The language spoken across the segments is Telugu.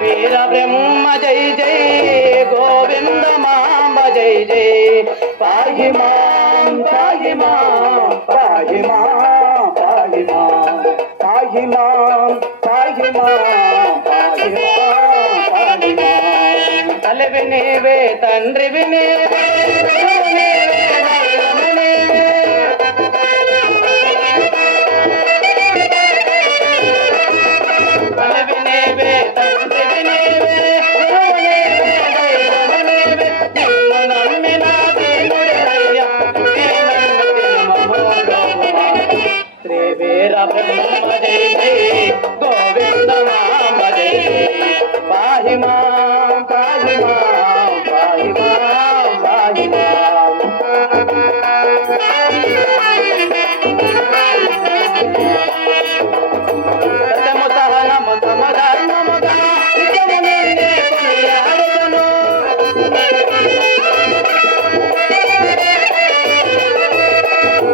వీర బ్రహ్మ జై జై గోవింద మాంబ జై జై పాహి మాం పాహి మాం పాహి మాం పాహి మాం పాహి మాం పాహి మాం పాహి మాం పాహి మాం తలవి నీవే తండ్రివి నీవే గోవింద నామ జై పాహి మాం పాహి మాం పాహి మాం పాహి మాం సత్యము సహనము సమధర్మముగా నిత్యము నిన్నే కొనియాడుదును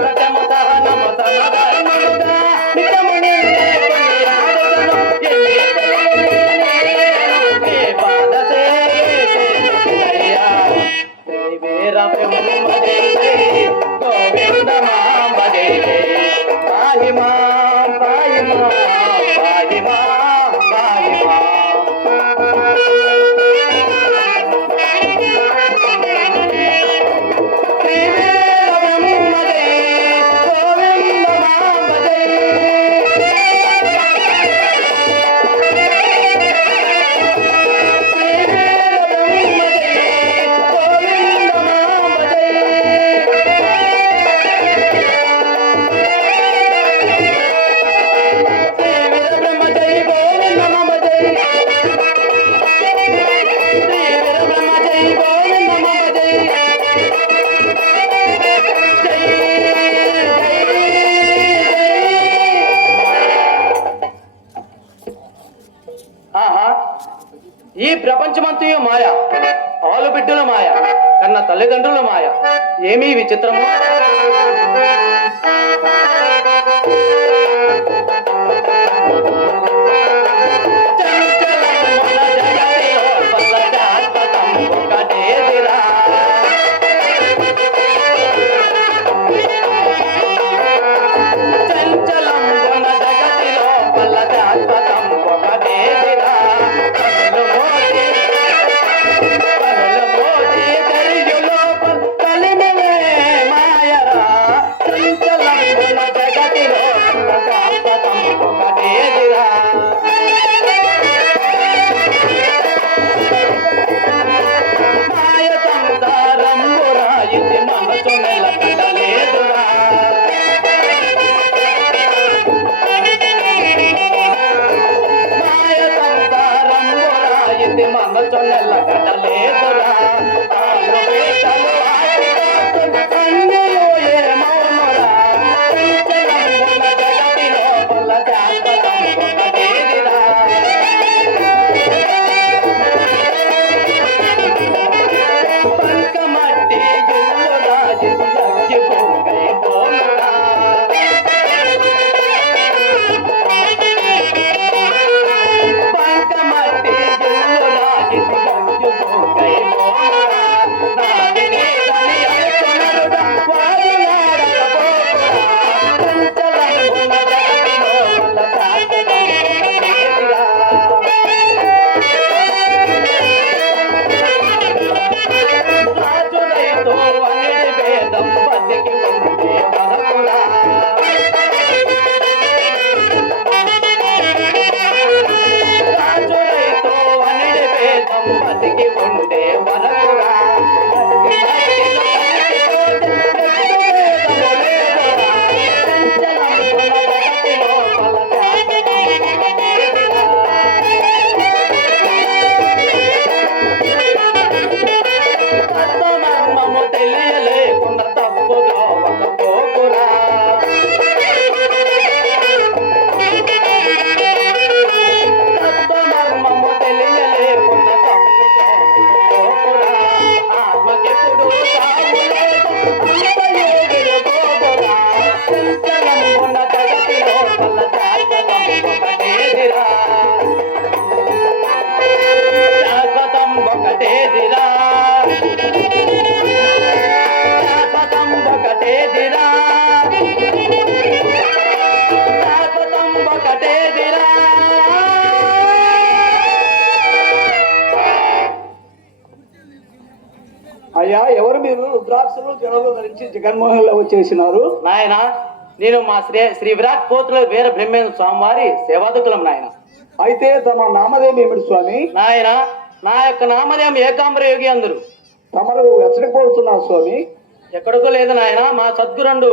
సత్యము సహనము సమధర్మముగా నిత్యము నిన్నే కొనియాడుదును వీర బ్రహ్మ జై జై గోవింద మాంబ జై జై పాహి మాం పాహి మాం పాహి మాం పాహి మాం శ్రీ వీర బ్రహ్మ జై గోవింద మాంబ జై ఈ ప్రపంచమంతయు మాయ ఆలు బిడ్డల మాయ కన్న తల్లిదండ్రుల మాయ ఏమీ విచిత్రము మంగళ గడలేదురా అయ్యా, ఎవరు మీరు? రుద్రాక్షలు జడలు ధరించి జగన్మోహన్ లో వచ్చేసినారు. నాయన నేను మా శ్రీ విరాట్ పోతుల వీర బ్రహ్మేంద్ర స్వామివారి సేవాదుకులం నాయన. అయితే తమ నామదేవి ఏమిటి స్వామి? నాయన నా యొక్క నామదేవం ఏకాంబర యోగి అందరు. తమరు ఎక్కడికి పోతున్నారు స్వామి? ఎక్కడికో లేదు నాయన, మా సద్గురుండు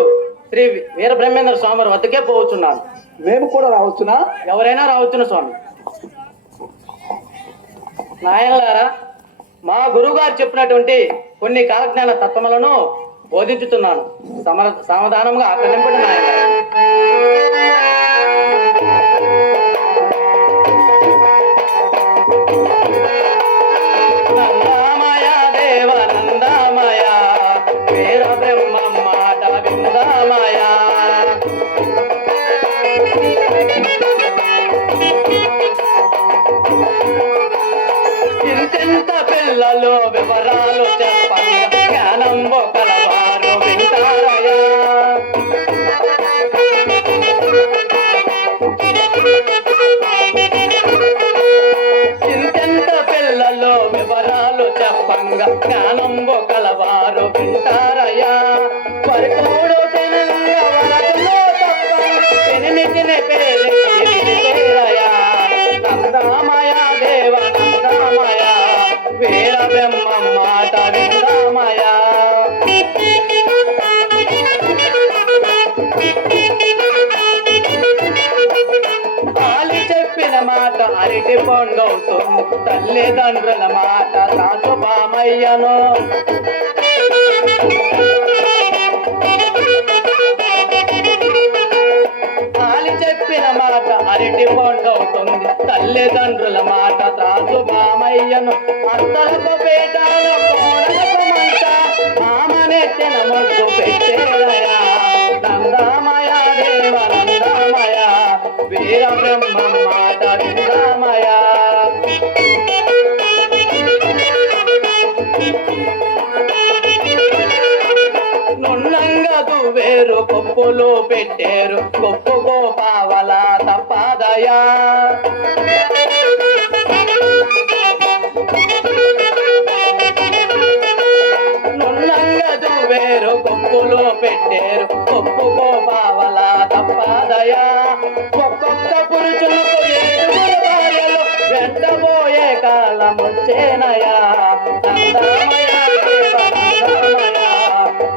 శ్రీ వీర బ్రహ్మేంద్ర స్వామి వద్దకే పోవచ్చున్నాను. మేము కూడా రావచ్చునా? ఎవరైనా రావచ్చును స్వామి. నాయనలారా, మా గురువు గారు చెప్పినటువంటి కొన్ని కాలజ్ఞాన తత్వములను బోధించుతున్నాను. సమాధానంగా ఆకలింపండి నాయన. నందామయ దేవ నందామయ వీర బ్రహ్మ మాట విందామయ. ఇంతెంత పిల్లలు వివరాలు చెప్పంగా జ్ఞానంబు కలవారు వింటారయా. ఇంతెంత పిల్లలు వివరాలు చెప్పంగా జ్ఞానంబు కలవారు వింటారయా. వరకుడు తినంగా వరకులో తప్ప ఎనిమిదిని పేరయా. నందామయ దేవ నందామయ వీర బ్రహ్మ మాట విందామయ. ఆలి చెప్పిన మాట అరటి పొంగవుతుంది, తల్లిదండ్రుల మాట సాసు బామయ్యను. ఆలి చెప్పిన మాట అరటి పొంగవుతుంది, తల్లిదండ్రుల మాట సాసు బామయ్యను. అత్తలకు పేటాలు కోడలకు మంట ఆమనెత్తిన ముద్దు పెట్టేరయా. నందామయ దేవ నందామయ వీర బ్రహ్మ మాట విందామయ. నున్నంగదు వేరు కొప్పులు పెట్టేరు, కొప్పుకో పావల తప్పదయా. నున్నంగదు వేరు కొప్పులు పెట్టేరు, కొప్పుకో పావల తప్పదయా. ఒక్కొక్క పురుషులకు ఏడుగురు భార్యలు వెంటబోయే కాలం వచ్చేనయా. నందామయ దేవ నందామయ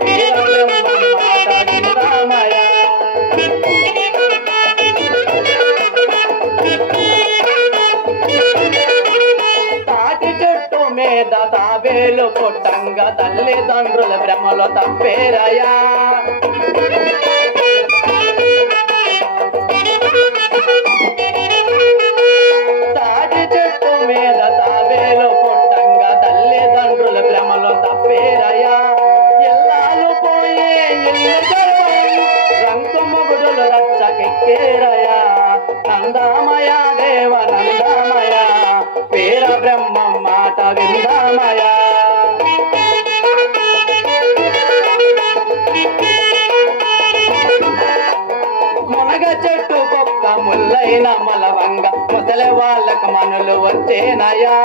వీర బ్రహ్మ మాట విందామయ. తాటి చెట్టు మీద తాబేలు పుట్టంగా తల్లిదండ్రుల భ్రమలో తప్పేరయా. తాటి చెట్టు మీద తాబేలు పుట్టంగా తల్లిదండ్రుల భ్రమలో తప్పేరయా. ఎల్లాలు పోయి ఇల్లు గడవడం రంకు మొగుడులు రచ్చకెక్కేరయా. నందామయ దేవ నందామయ వీర బ్రహ్మ మాట విందామయ. మునగ చెట్టు కుక్క ముల్లైన మలవంగ ముసలి వాళ్ళకు మనులు వచ్చేనయా.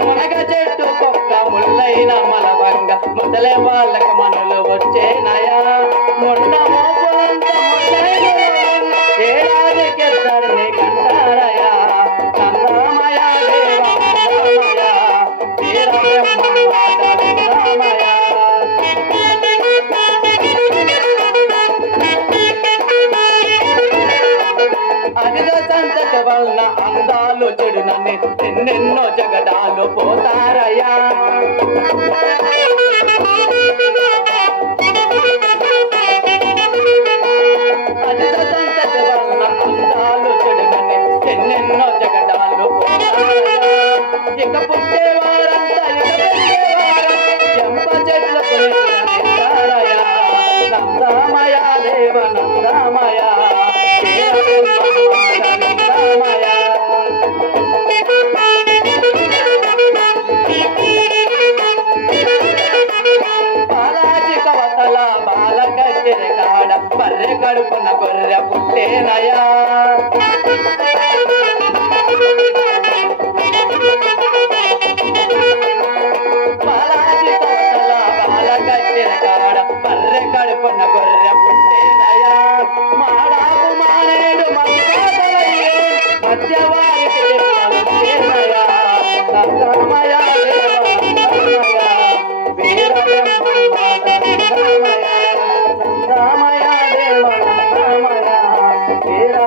మునగ చెట్టు కుక్క ముల్లైన మలవంగ ముసలి వాళ్ళకు మనులు వచ్చేనయా. మొండ మోపులంత ముసలైన ఏడాదికిద్దరిని కంటారయా. నందామయ దేవ నందామయ వీర బ్రహ్మ మాట విందామయ. అదిగ సంతతి వలన అందాలు చెడునని ఎన్నెన్నో జగడాలు పోతారయా. అదిగ సంతతి వలన అందాలు చెడునని ఎన్నెన్నో జగడాలు పోతారయా. ఇక పుట్టేవారంతా ఇక పెట్టేవారం ఎంప చెట్లకు నింటారయా. నందామయ దేవ నందామయ వీర బ్రహ్మ మాట విందామయ. బాలాజీ కవతల బాలకట్టెరి కాడ బర్రె కడుపున గొర్రె పుట్టేనయా.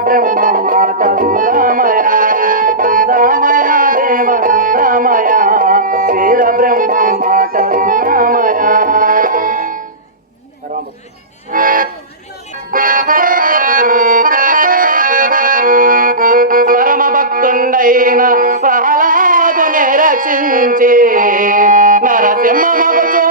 బ్రహ్మమ్మ చదువుదామయ నందామయ దేవ నందామయ వీర బ్రహ్మమ్మ చదువుదామయ పరమ భక్తుండైన ప్రహ్లాదుని రక్షించి నరసింహమగుచు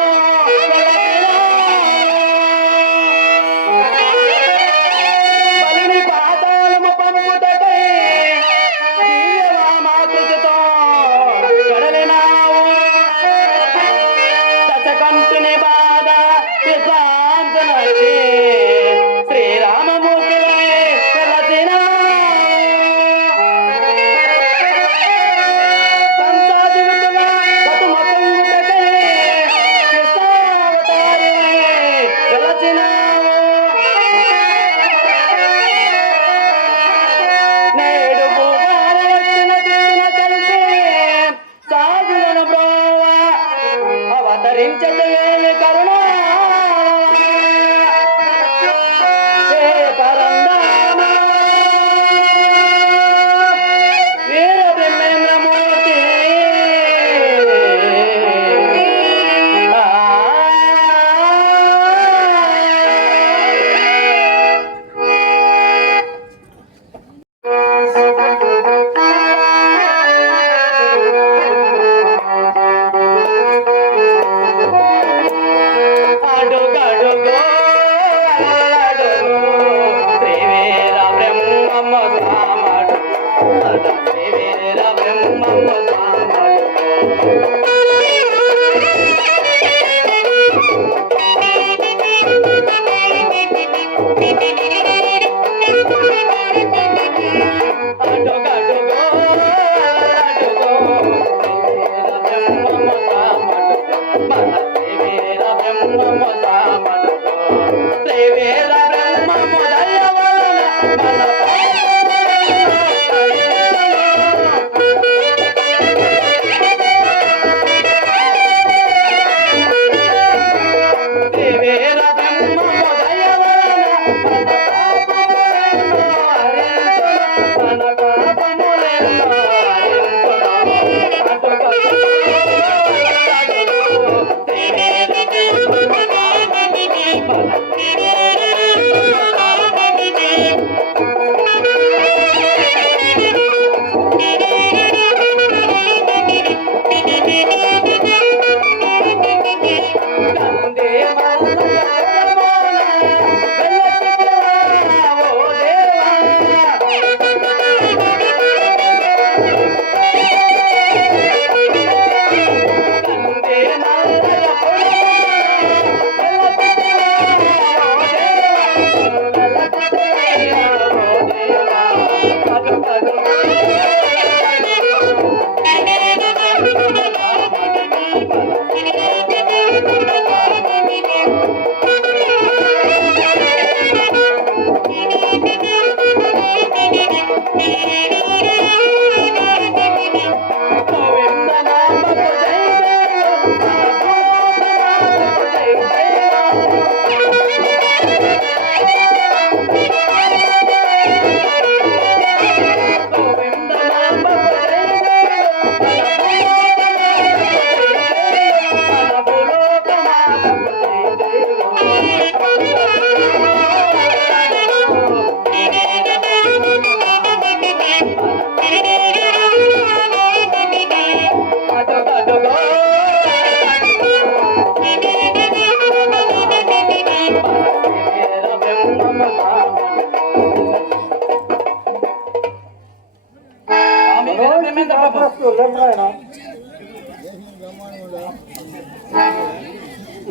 బలిని పాతాళము పంపుటకై దివ్యవామాకృతితో కడలినావు దశకంఠుని బాధ విద్వాంతునొచ్చి శ్రీరామమూర్తి నేడు భూభారవచ్చిన దిక్కున కలిసి సాగులను బ్రోవ అవతరించదు వేలి కరుణ వీర బ్రహ్మేంద్రమూర్తి అడుగడుగో అల్లడుగు శ్రీవీర బ్రహ్మమ్మ సామడు శ్రీవీర బ్రహ్మమ్మ సామడు అడుగడుగో అల్లడుగు శ్రీవీర బ్రహ్మమ్మ సామడు మన శ్రీవీర బ్రహ్మమ్మ సామడు శ్రీవీర బ్రహ్మమ్మ దయ వలన మన శ్రీవీర బ్రహ్మమ్మ దయ వలన మన పాపములెన్నో హరించును మన పాపములెన్నో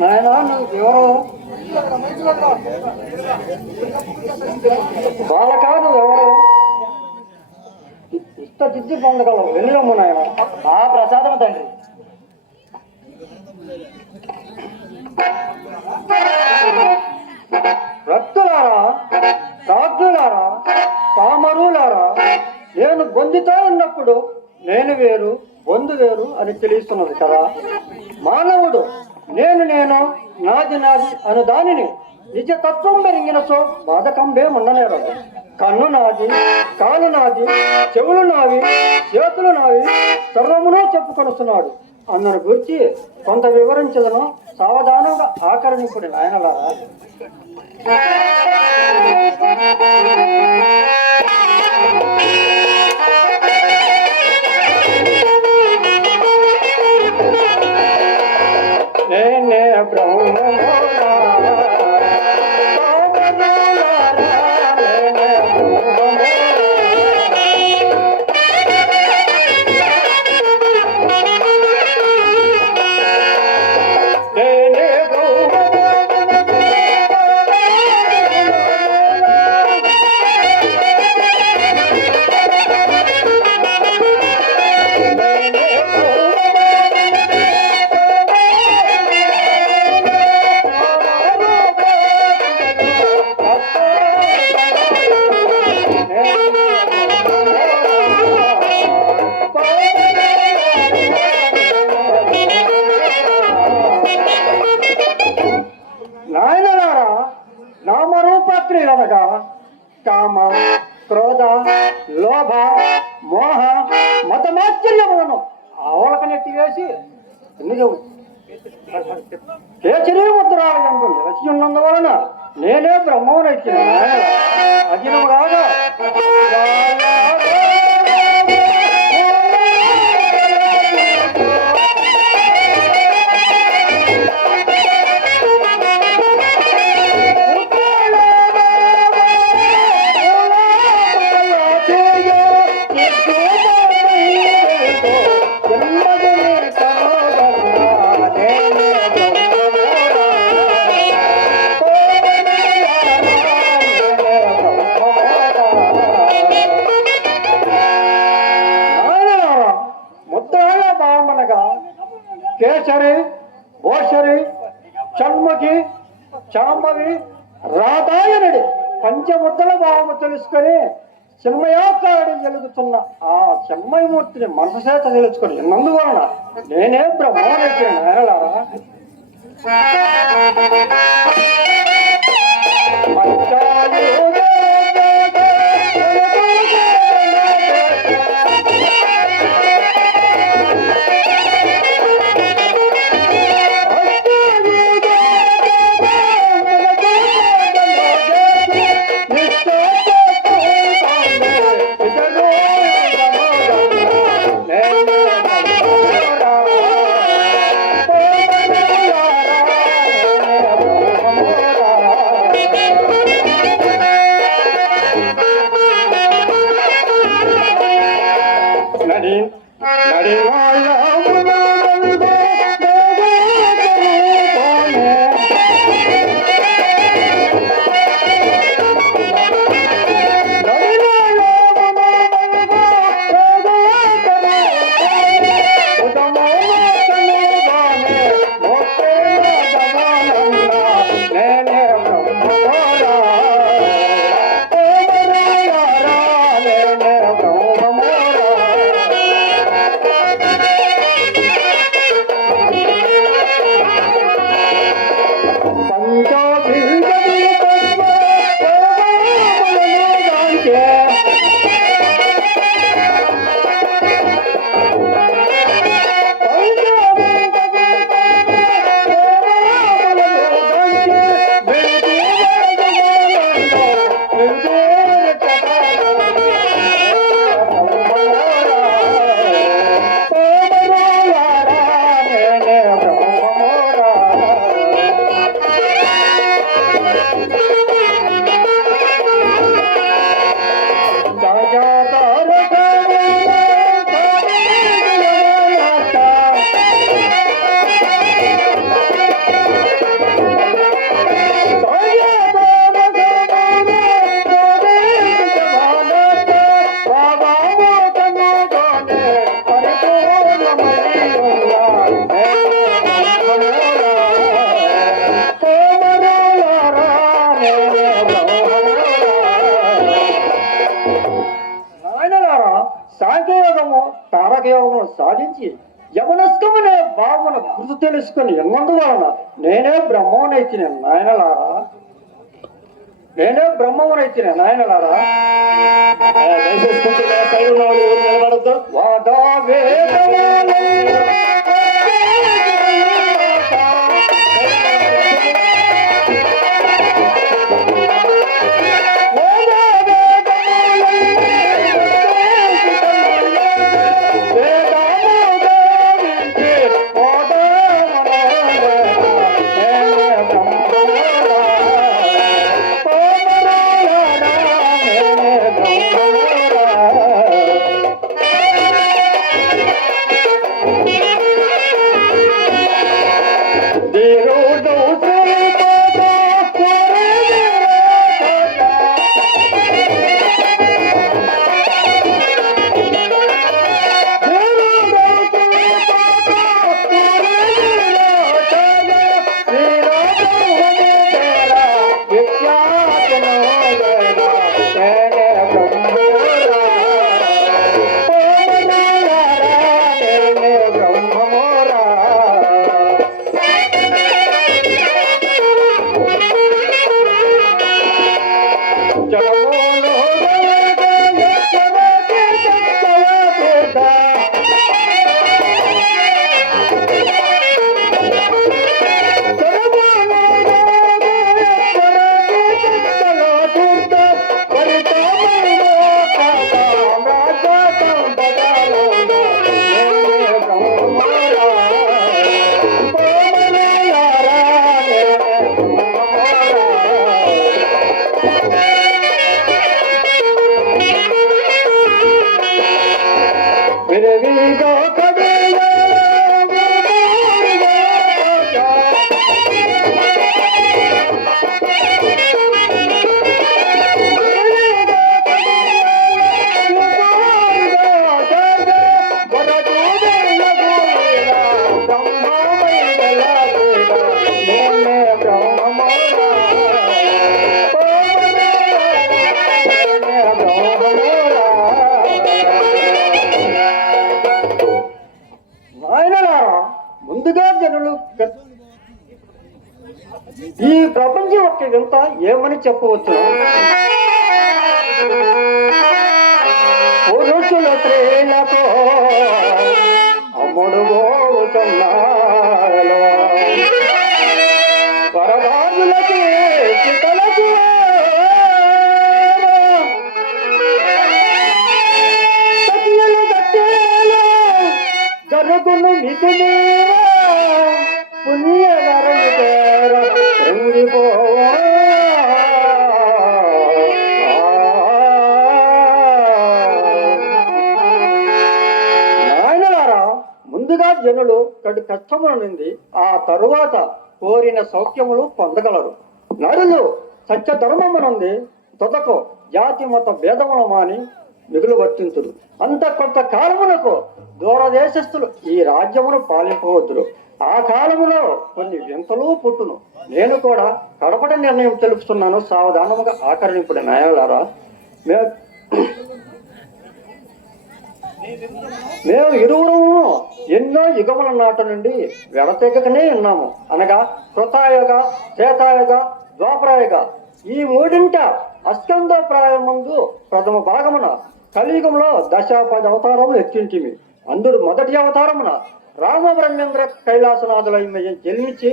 నాయన ఎవరు బాలకా నువ్వెవరు ఇష్ట సిద్ధి పొందగలవు వెళ్ళమ్ము నాయన ఆ ప్రసాదం తండ్రి భక్తులారా సాధులారా పామరులారా నేను బొందుతా ఉన్నప్పుడు నేను వేరు బొందు వేరు అని తెలుస్తున్నది కదా. మానవుడు నేను నాది నాది అను దానిని నిజ తత్వం పెరిగినచో బాధకంబే ఉండనేరదు. కన్ను నాది, కాలు నాది, చెవులు నావి, చేతులు నావి, సర్వమునో చెప్పుకొనుస్తున్నాడు. అందును గురించి కొంత వివరించదను, సావధానంగా ఆకరణింపుడి నాయనలారా. నేనే బ్రహ్మమోరా, నాయనలారా, నామరూపాత్రులనగా కామ, క్రోధ, లోభ, మోహ, మతమాశ్చర్యములను ఆవలకనెట్టి వేసి కేచరీ ముద్రాలయంలో నిలచి ఉన్నందువలన నేనే బ్రహ్మమునైతే అజినము కాగా కేసరి, ఓషరి, చర్మకి, చాంబవి, రాధాయనుడి పంచముద్దల భావము తెలుసుకొని చిన్మయాకారుడు వెలుగుతున్న ఆ చిన్మయమూర్తిని మనసు చేత తెలుసుకొని నందువలన నేనే బ్రహ్మనైతే నాయనలారా. సాంఖ్యయోగము తారకయోగము సాధించి యవనస్కమనే భావన గుర్తు తెలుసుకొని ఎన్నందువలన నేనే బ్రహ్మోనైతిని నాయనలారా. నేనే బ్రహ్మమునైతే నాయనలారా. దయచేసి కొంచెం సైడ్ ఉన్న వాళ్ళు ఎవరు నిలబడద్దు. వాదా వేదములు ముందుగా జనులు ఈ ప్రపంచం ఒక్క వింత ఏమని చెప్పవచ్చు. పురుషుల స్త్రీలతో అమ్ముడు పోతున్నాలో పరభాగులకి చితలకు జరుగును మీకు పుణ్యవరం కృంగిపోవా. నాయనలారా, ముందుగా జనులు కడు కష్టముల నుండి ఆ తరువాత కోరిన సౌఖ్యములు పొందగలరు. నరులు సత్య ధర్మమునుంది తొదకు జాతి మత భేదముల మాని మిగులు వర్తించుడు. అంత కొంత కాలమునకు దూరదేశస్థులు ఈ రాజ్యమును పాలింపవద్దురు. ఆ కాలములో కొన్ని వింతలు పుట్టును. నేను కూడా కడపటి నిర్ణయం తెలుపుతున్నాను, సావధానముగా ఆకరణింపుడు. న్యాయాలారా, మేము ఇరువురు ఎన్నో యుగముల నాటి నుండి వెడతెగకనే ఉన్నాము. అనగా కృతాయుగ, త్రేతాయుగ, ద్వాపరాయుగ ఈ మూడింట అస్కందోప్రాయం ముందు ప్రథమ భాగమున కలియుగంలో 10 అవతారములు ఎత్తింటిమి. అందులో మొదటి అవతారమున రామబ్రహ్మేంద్ర కైలాసనాథులై జన్మించి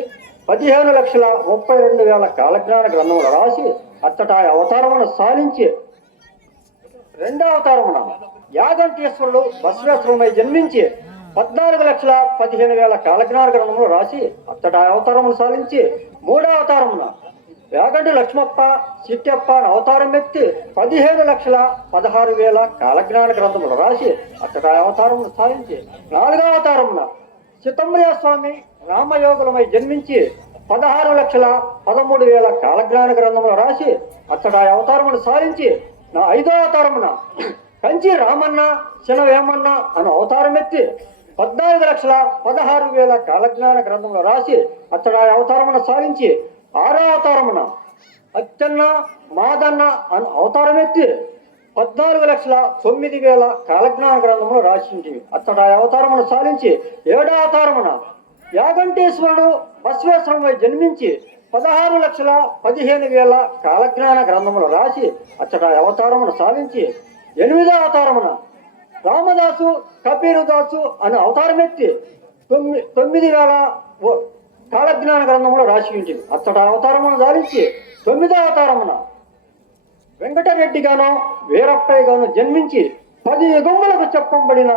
15,32,000 కాలజ్ఞాన గ్రంథములు రాసి అచ్చట అవతారమును సాధించి రెండవ అవతారమున యాగంటేశ్వరుడు బసవేశ్వరుమై జన్మించి 14,15,000 కాలజ్ఞాన గ్రంథములు రాసి అచ్చట అవతారమును సాధించి మూడవ అవతారమున యాగంటి లక్ష్మప్ప సిట్టప్ప అవతారం ఎత్తి 15,16,000 కాలజ్ఞాన గ్రంథములు రాసి అచ్చట అవతారమును సాధించి నాలుగవ అవతారమున చిదంబర స్వామి రామయోగులమై జన్మించి 16,13,000 కాలజ్ఞాన గ్రంథములు రాసి అచ్చట అవతారమును సాధించి నా ఐదో అవతారమున కంచి రామన్న చినవేమన్న అని అవతారం ఎత్తి 14,16,000 కాలజ్ఞాన గ్రంథములు రాసి అచ్చట అవతారమును సాధించి ఆరో అవతారమున అచ్చన్న మాదన్న అని అవతారం ఎత్తి 14,09,000 కాలజ్ఞాన గ్రంథములు రాసింటివి. అచ్చట అవతారమును సాధించి ఏడో అవతారమున యాగంటేశ్వరుడు బసవేశ్వరుమై జన్మించి 16,15,000 కాలజ్ఞాన గ్రంథములు రాసి అచ్చట అవతారమును సాధించి 8వ అవతారమున రామదాసు కబీరుదాసు అని అవతారమెత్తి 9,000 కాలజ్ఞాన గ్రంథములు రాసి ఉంటుంది. అచ్చట అవతారమును సాధించి 9వ అవతారమున వెంకటరెడ్డి గాను వీరప్పయ్య గాను జన్మించి 10 యుగములకు చెప్పబడిన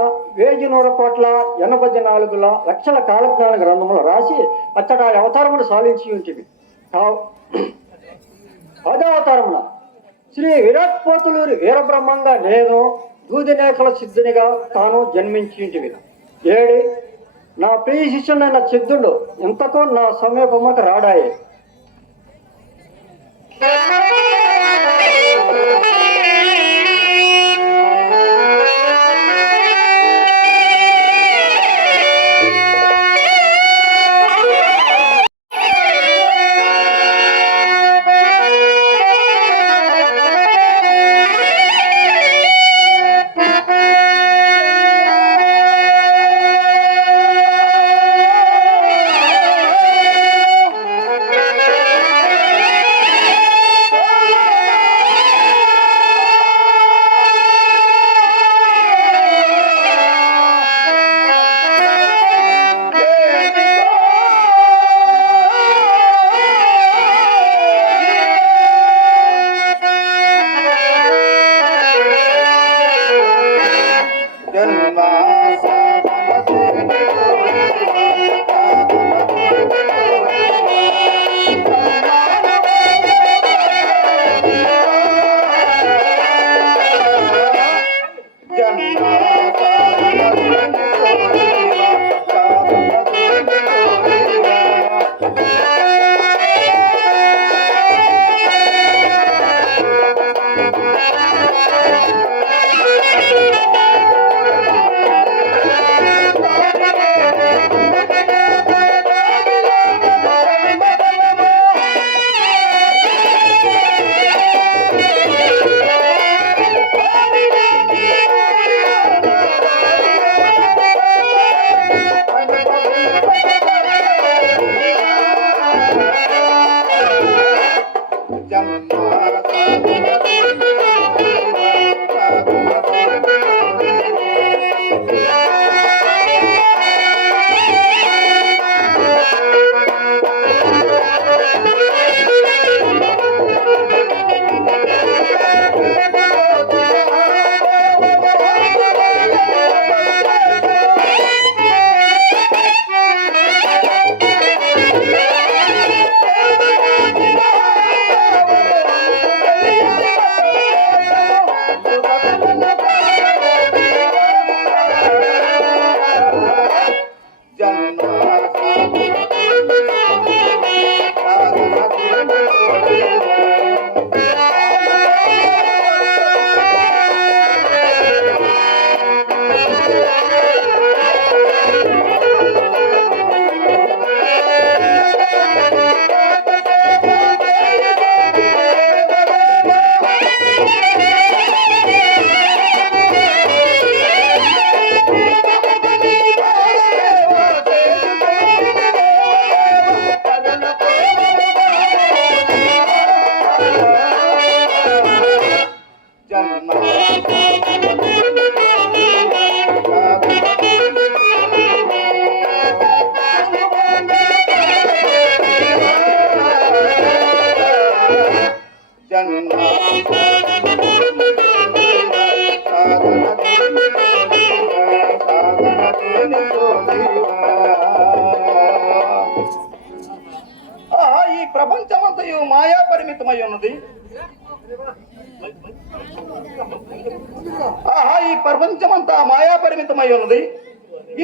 1,184,00,000 కాలజ్ఞాన గ్రంథములు రాసి అచ్చట అవతారమును సాధించి ఉంటుంది. 10వ అవతారమున శ్రీ విరాట్ పోతులూరి వీరబ్రహ్మంగా నేను దూదినేకల సిద్ధునిగా తాను జన్మించి ఉంటుంది. 7 నా ప్రియ శిష్యుడైన సిద్ధుడు ఇంతకు నా సమీపముకు రాడాయే. ఈ ప్రపంచమంతయు మాయా పరిమితమై ఉన్నది. ఈ ప్రపంచమంతా మాయా పరిమితమై ఉన్నది.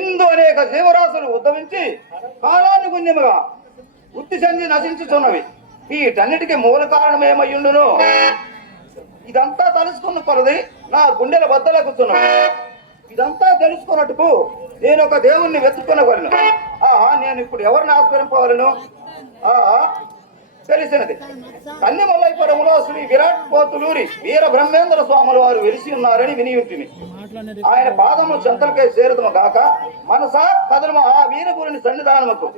ఇందు అనేక జీవరాశులు ఉద్భవించి కాలాన్ని గుణ్యముగా వృత్తి చెంది నశించుతున్నవి. వీటన్నిటికీ మూల కారణం ఏమయ్యుండును? ఇదంతా తెలుసుకున్న కొలది నా గుండెల బద్దలెక్కుతున్నది. ఇదంతా తెలుసుకున్నట్టుకు నేను ఒక దేవుణ్ణి వెతుక్కునగలను. నేను ఇప్పుడు ఎవరిని ఆశ్రయింపవలను? తెలిసినది. కన్యమల్లైపురములో శ్రీ విరాట్ పోతులూరి వీర బ్రహ్మేంద్ర స్వాముల వారు వెలిసి ఉన్నారని విని ఉంటుంది. ఆయన పాదములు చెంతలకై చేరుదము గాక మనసా కదలము ఆ వీరగురుని సన్నిధానముకు.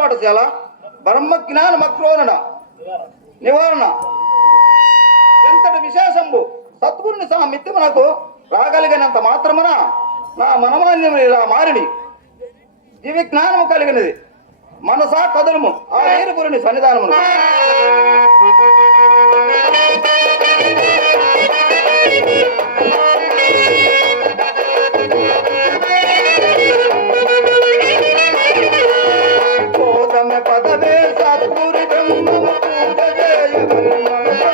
పాఠశాల బ్రహ్మ జ్ఞాన మక్రోనన నివారణ ఎంతటి విశేషంబు సద్గురుని సామిత్యమునకు రాగలిగినంత మాత్రమున నా మనమాన్యము ఇలా మారిని దివ్య జ్ఞానము కలిగినది మనసా కదులుము ఆ వీరపురుని సన్నిధానమును. పదవే సద్గురు బ్రహ్మము పూజ చేయమని మనసా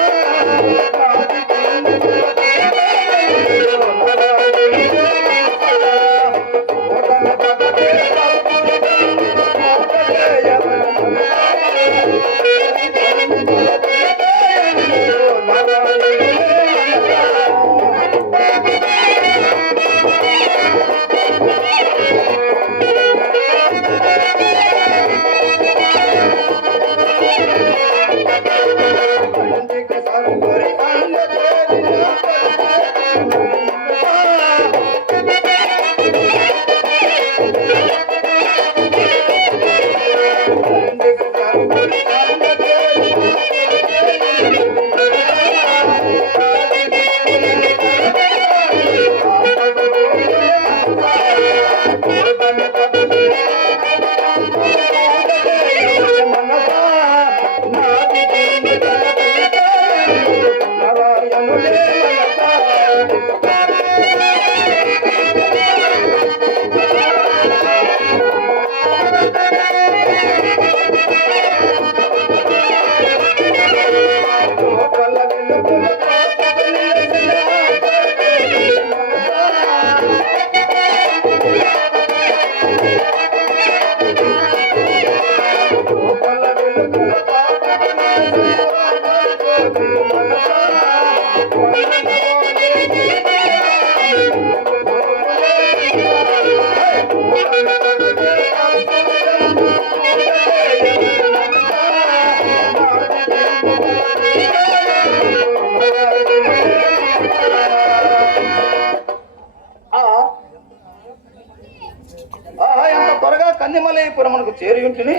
ఎంత త్వరగా కందిమలయపురమునకు చేరి ఉంటిని.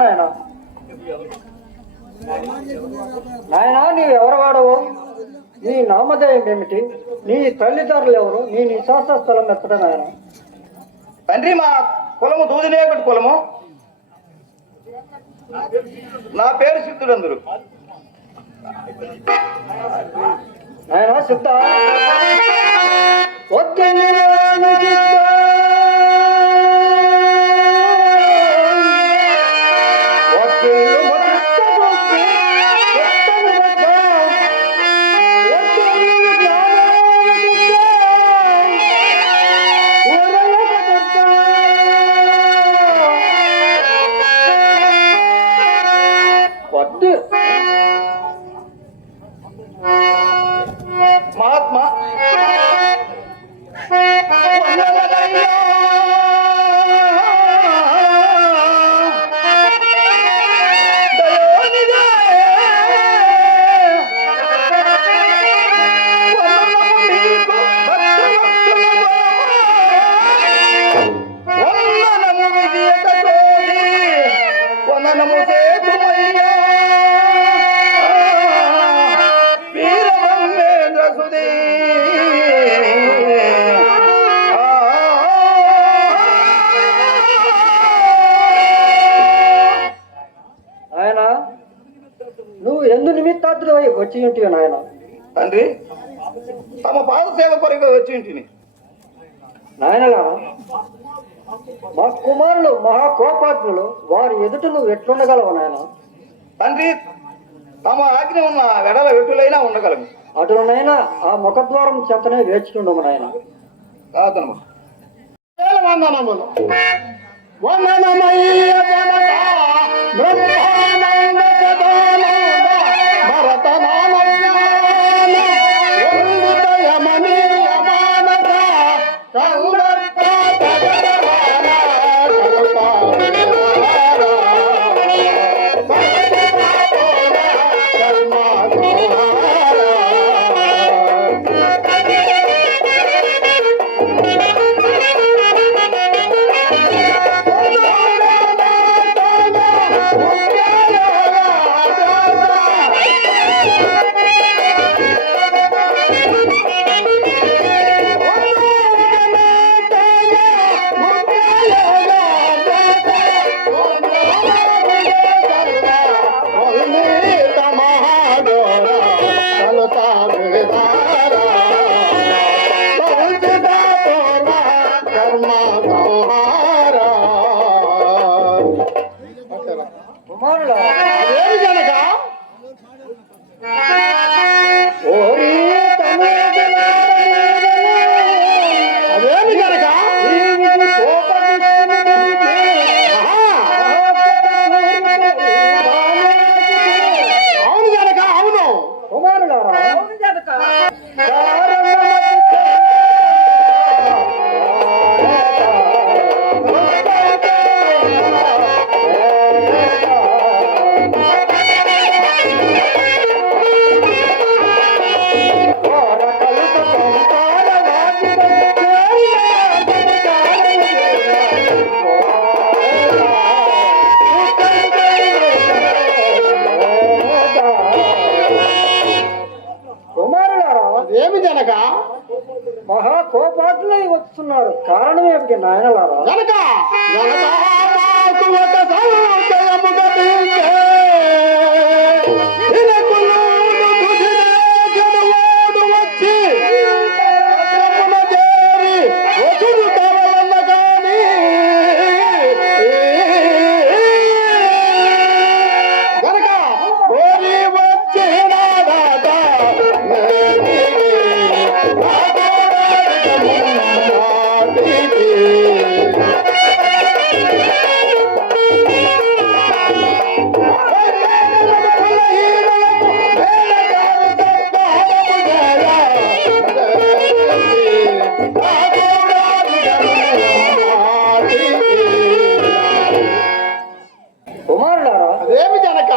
నాయన నాయన నీవు ఎవరవాడవు? నీ నామధేయం ఏమిటి? నీ తల్లిదండ్రులు ఎవరు? నీ నిశాస స్థలం ఎక్కడ నాయన? తండ్రి, మా కులము దూదినేకటి కులము. నా పేరు సిద్ధుడందురు. నాయన సిద్ధ వద్దు. మహాత్మా వందనము సేతుమయ్యా వీర బ్రహ్మేంద్ర సుధీ ఆయన నువ్వు ఎందు నిమిత్తార్థుడు వచ్చి ఉంటివి నాయన. తండ్రి తమ పాద సేవ కొరకు వచ్చి ఇంటిని. నాయనలా మా కుమారులు మహాకోపాత్ములు, వారి ఎదుట నువ్వు ఎట్లుండగలవు నాయన? తండ్రి తమ ఆజ్ఞ ఉన్న వెడల వెటులైనా ఉండగలము. అటునైనా ఆ ముఖద్వారం చెంతనే వేచుకుండము నాయన. కాదనము వందనములు. వందనమయ్య జనక బ్రహ్మానంద సదానంద భరతనామజ్ఞాన వందితయమనీయ మానస కల్లత్త జగదమాన కల్పావిహార కల్మాసోహార. కుమారుడా అదేమి జనక ఓరి అదేమి జనక అవును జనక అవును కుమారుడారా అవును జనక ఏమి జనక మహాకోపాటులై వస్తున్నారు, కారణం ఏమిటి నాయనలారా? జనక ఒక సంశయము వచ్చి గనక కోరి వచ్చినాదాట కుమారులారా అదేమి జనక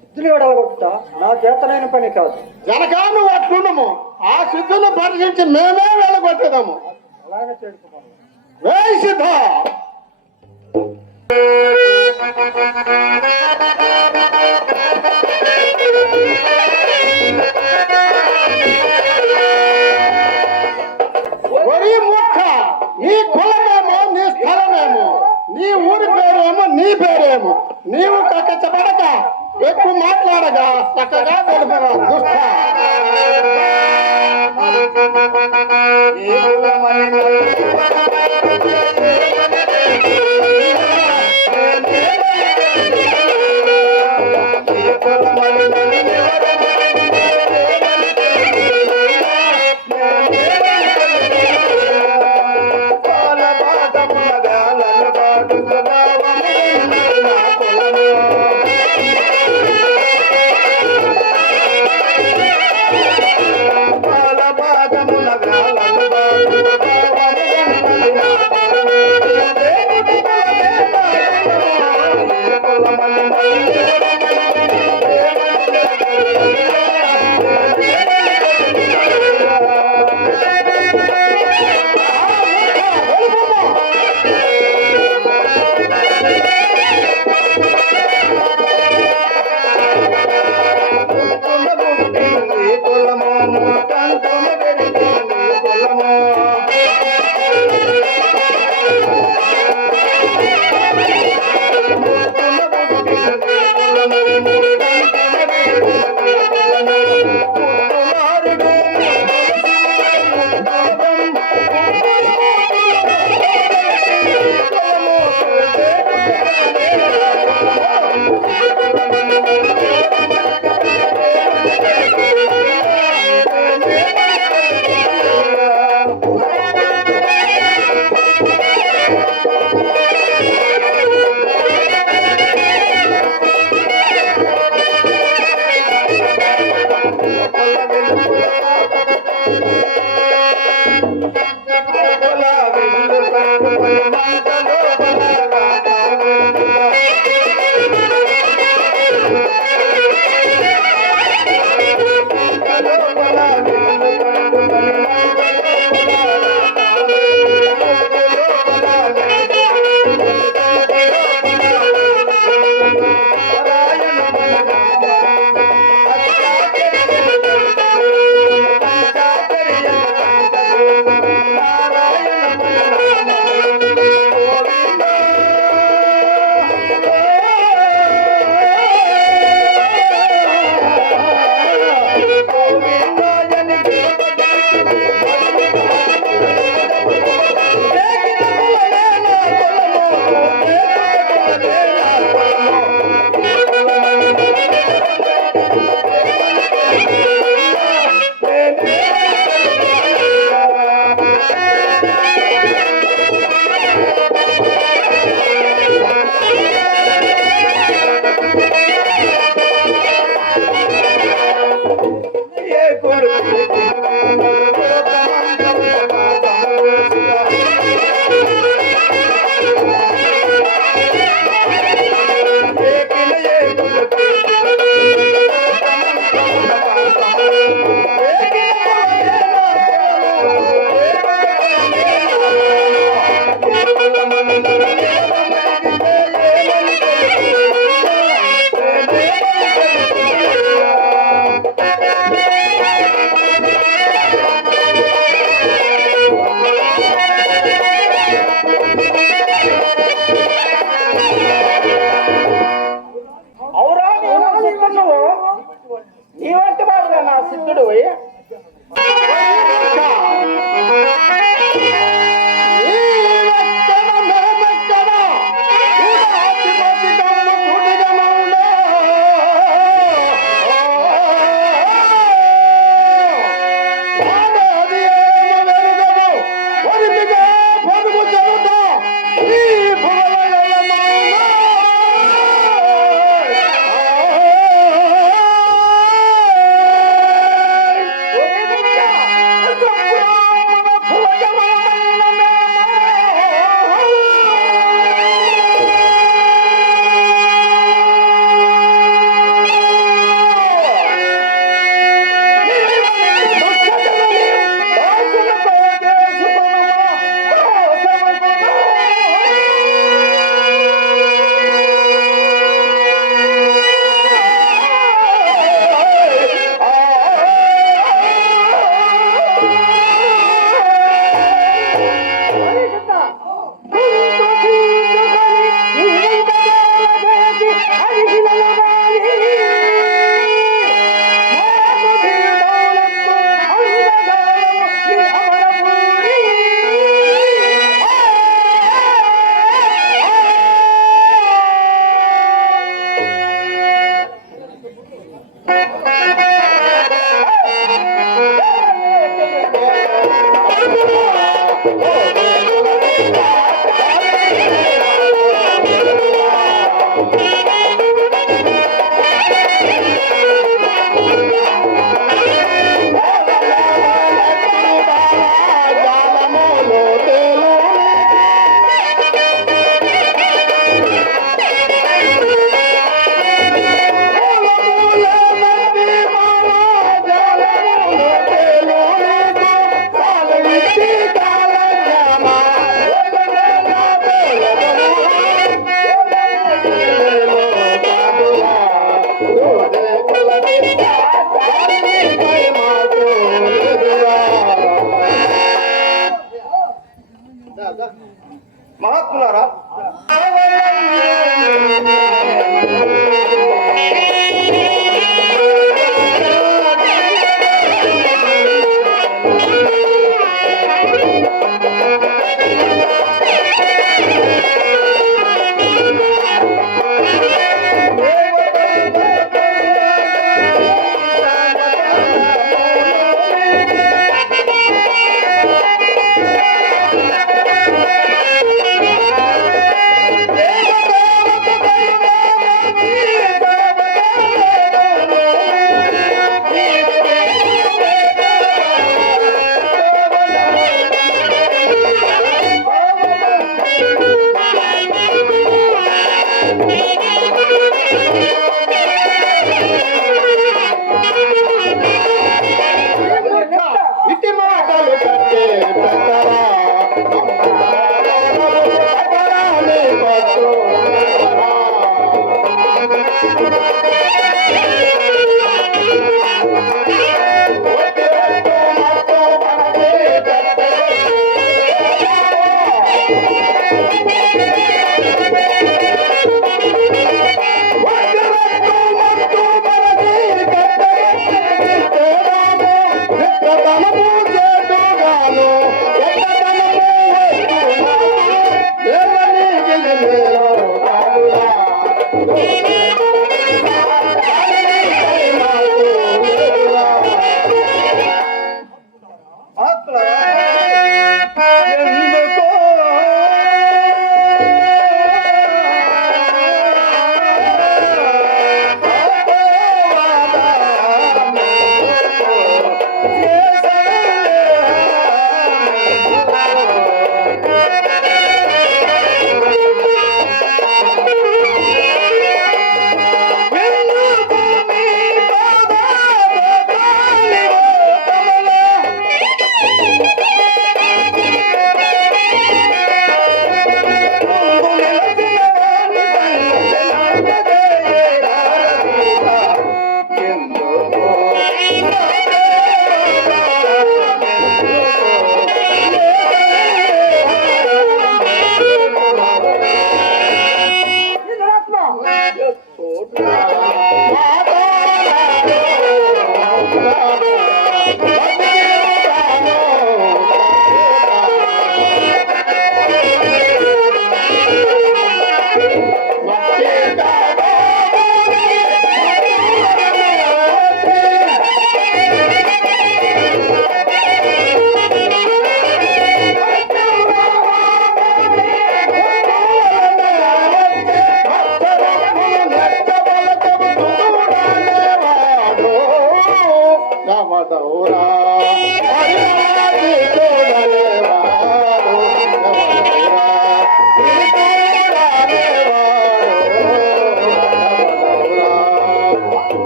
సిద్ధులు ఎడలగొట్టుట నా చేతనైన పని కాదు. జనక నువ్వు అట్లుండము, ఆ సిద్ధులు పరిశీలించి మేమే వెళ్ళగొట్టేదాము. అలాగే చేడుకున్నాము. వేయి సిద్ధ ఒరి ముక్క, నీ కులమేమో నీ స్థలమేమో, నీ ఊరి పేరేమో నీ పేరేమో, నీవు కక్కచబడక ఎక్కువ మాట్లాడగా చక్కగా తెలుపరా దుష్ట. పాట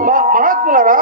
మహాత్ములరా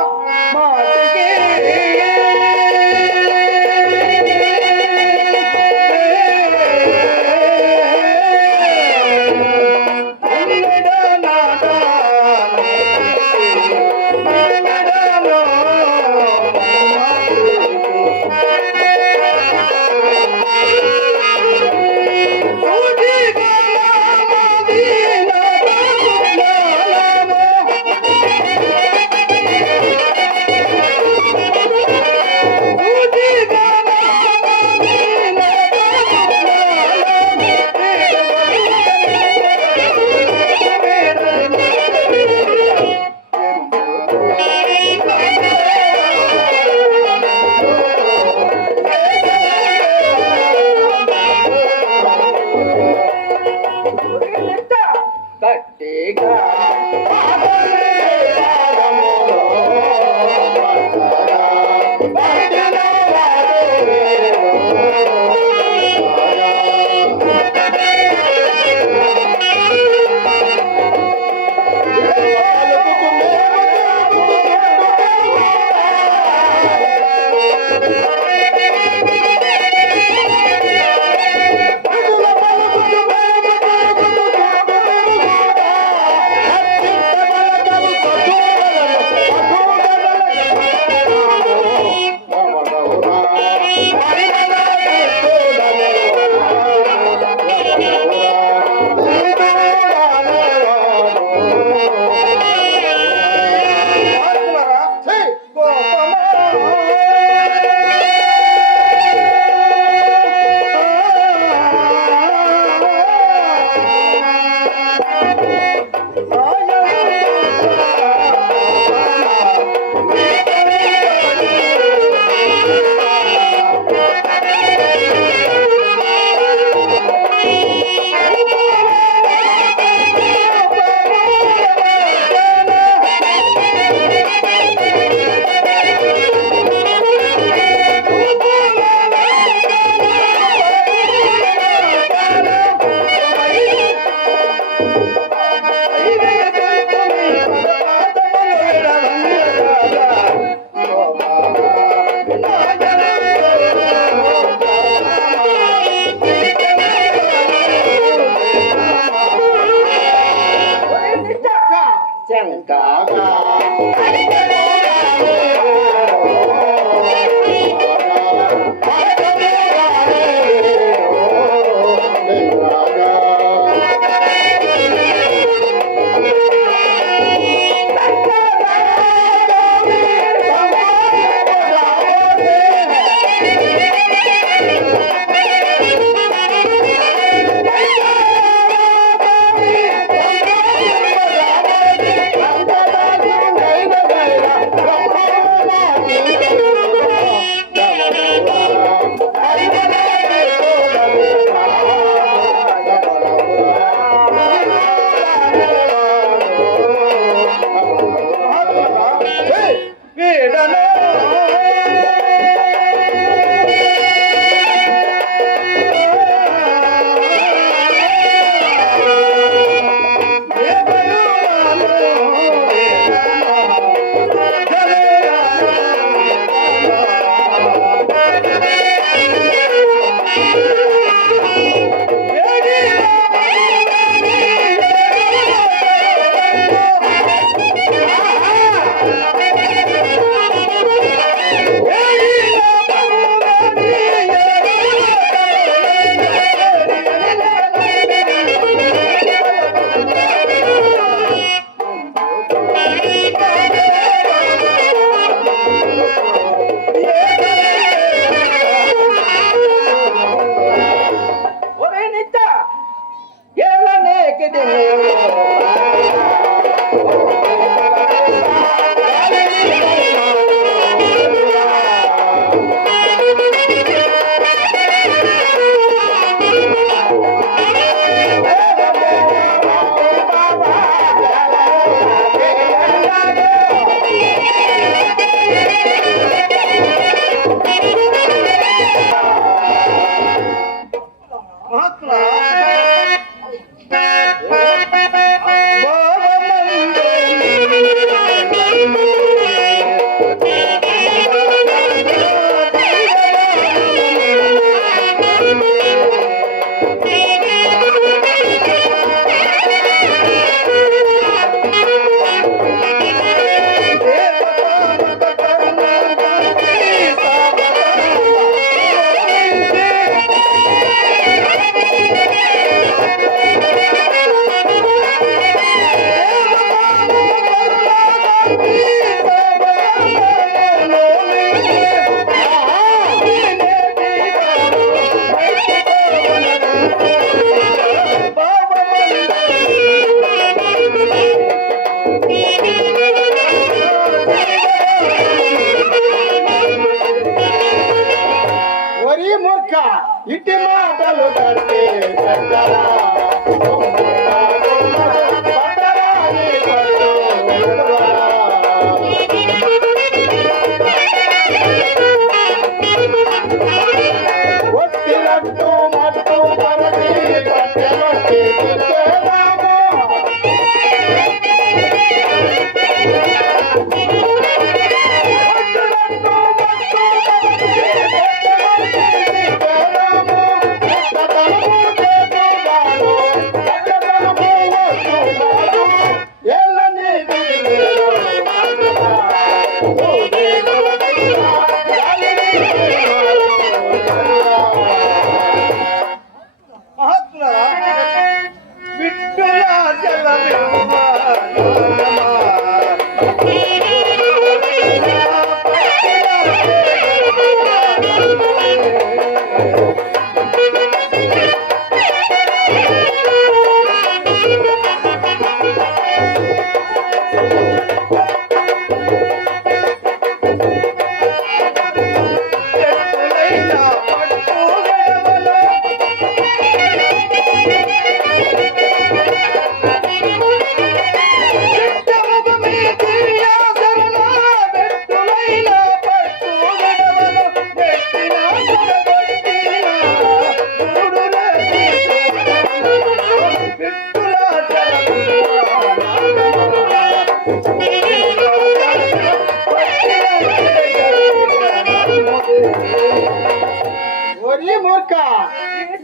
మూర్ఖ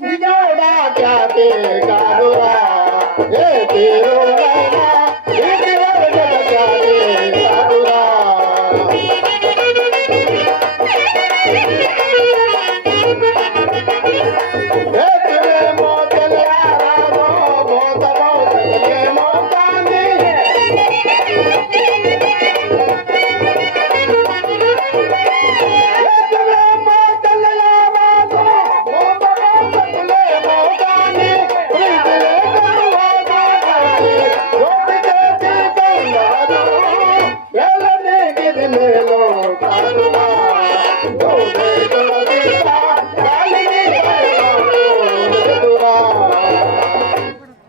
నిజోడా ఖ్యాతి కాదురా ఏ తీరునైనా ఖ్యాతి కాదురా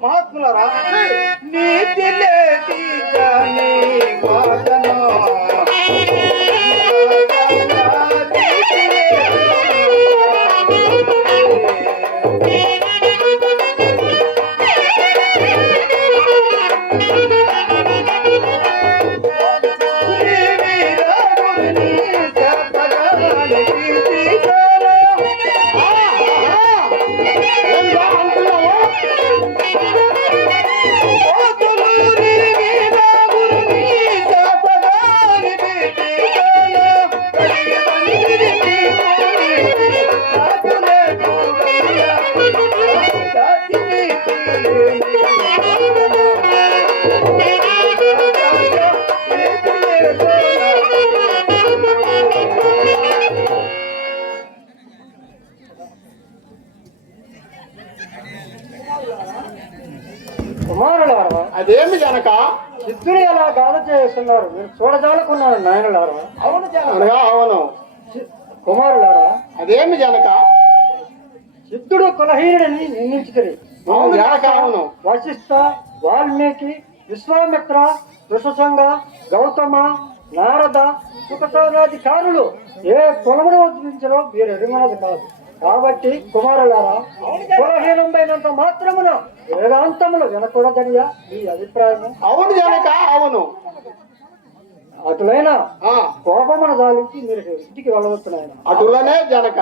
మహాత్ములరా నీతి లేతి జాని వాదనో కుమారులారా అదేమి జనక సిద్ధుని ఎలా గాథ చేస్తున్నారు మీరు చూడజాలకున్నారు నాయనలారా అవును అనగా అవును కుమారులారా అదేమి జనక సిద్ధుడు కులహీనుడని నిందించుతుంది అవును జనక అవును వశిష్ఠ వాల్మీకి విశ్వామిత్ర ఋషసంగ గౌతమ నారద సుఖసౌనాధికారులు ఏ కులమును ఉద్భవించరో మీరు ఎరుమనది కాదు కాబట్టి కుమారులారా కులహీనమైనంత మాత్రమున వేదాంతములు వినకూడదనియా మీ అభిప్రాయము అవును జనక అవును అటులైన ఆ, కోపమును దాలించి మీరు ఇంటికి వెళ్ళవచ్చునాయన అటులనే జనక